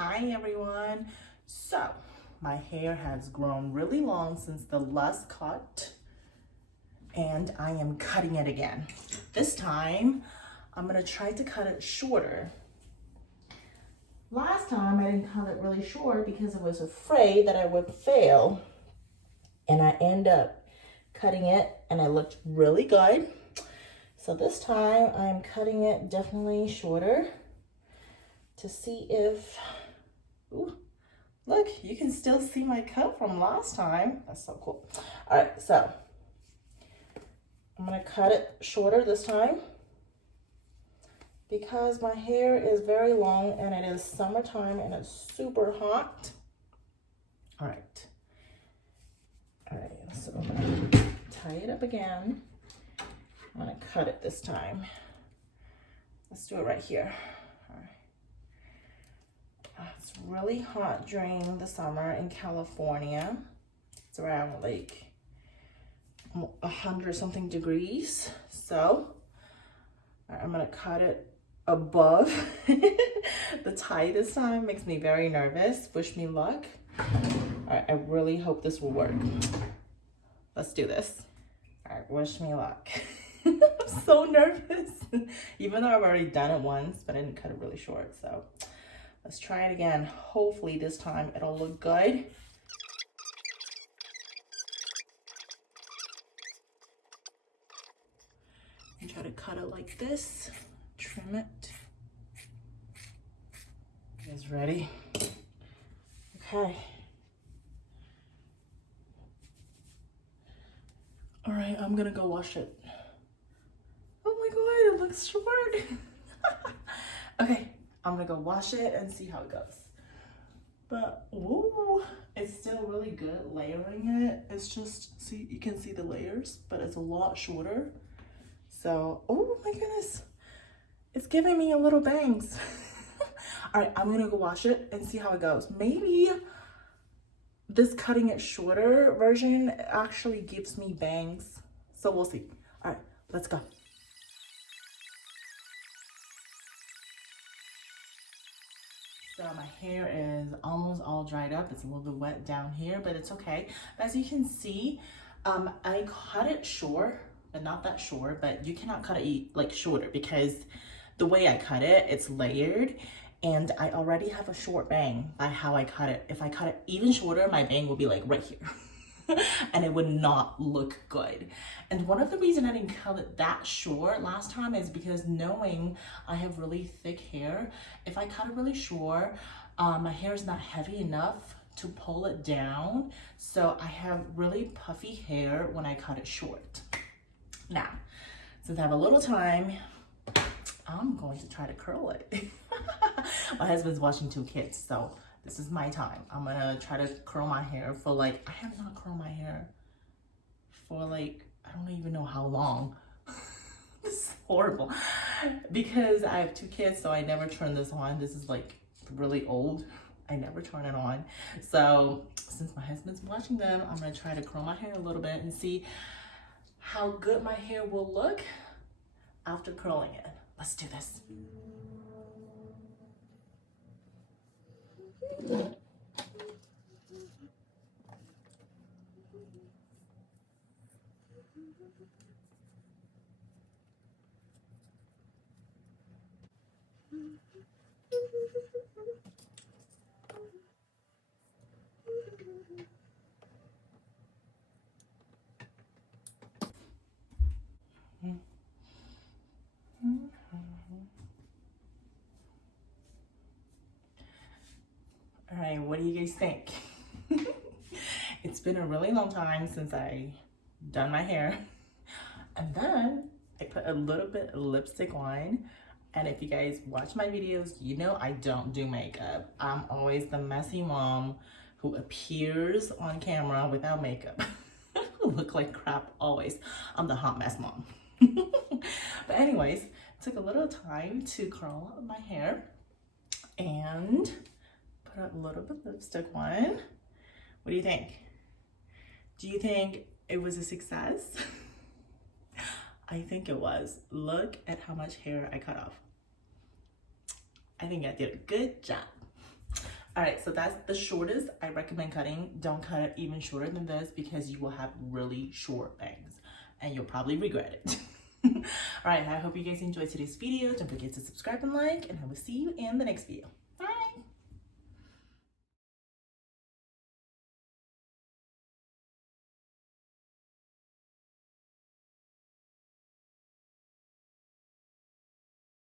Hi everyone. So my hair has grown really long since the last cut and I am cutting it again. This time I'm gonna try to cut it shorter. Last time I didn't cut it really short because I was afraid that I would fail, and I end up cutting it and it looked really good. So this time I'm cutting it definitely shorter to see if, ooh, look, you can still see my cut from last time. That's so cool. All right, so I'm gonna cut it shorter this time because my hair is very long and it is summertime and it's super hot. All right, so I'm gonna tie it up again. I'm gonna cut it this time. Let's do it right here. All right. It's really hot during the summer in California. It's around like 100 something degrees. So I'm gonna cut it above the tie this time. Makes me very nervous. Wish me luck. All right, I really hope this will work. Let's do this. All right, wish me luck. I'm so nervous. Even though I've already done it once, but I didn't cut it really short. So let's try it again. Hopefully this time it'll look good. And try to cut it like this. Trim it. You guys ready? Okay. All right, I'm gonna go wash it. Oh my God, it looks short. Okay, I'm gonna go wash it and see how it goes. But, ooh, it's still really good layering it. It's just, see, you can see the layers, but it's a lot shorter. So, oh my goodness, it's giving me a little bangs. All right, I'm gonna go wash it and see how it goes. Maybe this cutting it shorter version actually gives me bangs. So we'll see. All right, let's go. So my hair is almost all dried up. It's a little bit wet down here, but it's okay. As you can see, I cut it short, but not that short, but you cannot cut it like shorter because the way I cut it, it's layered and I already have a short bang by how I cut it. If I cut it even shorter, my bang will be like right here and it would not look good. And one of the reasons I didn't cut it that short last time is because knowing I have really thick hair, if I cut it really short, my hair is not heavy enough to pull it down. So I have really puffy hair when I cut it short. Now, since I have a little time, I'm going to try to curl it. My husband's watching 2 kids, so this is my time. I'm gonna try to curl my hair for like, I have not curled my hair for like, I don't even know how long. This is horrible. Because I have 2 kids, so I never turn this on. This is like really old. I never turn it on. So since my husband's watching them, I'm gonna try to curl my hair a little bit and see how good my hair will look after curling it. Let's do this. All right, what do you guys think? It's been a really long time since I done my hair. And then I put a little bit of lipstick on. And if you guys watch my videos, you know I don't do makeup. I'm always the messy mom who appears on camera without makeup. Look like crap always. I'm the hot mess mom. But anyways, took a little time to curl up my hair and put a little bit of lipstick on. What do you think? Do you think it was a success? I think it was. Look at how much hair I cut off. I think I did a good job. All right, so that's the shortest I recommend cutting. Don't cut it even shorter than this because you will have really short bangs and you'll probably regret it. All right, I hope you guys enjoyed today's video. Don't forget to subscribe and like, and I will see you in the next video.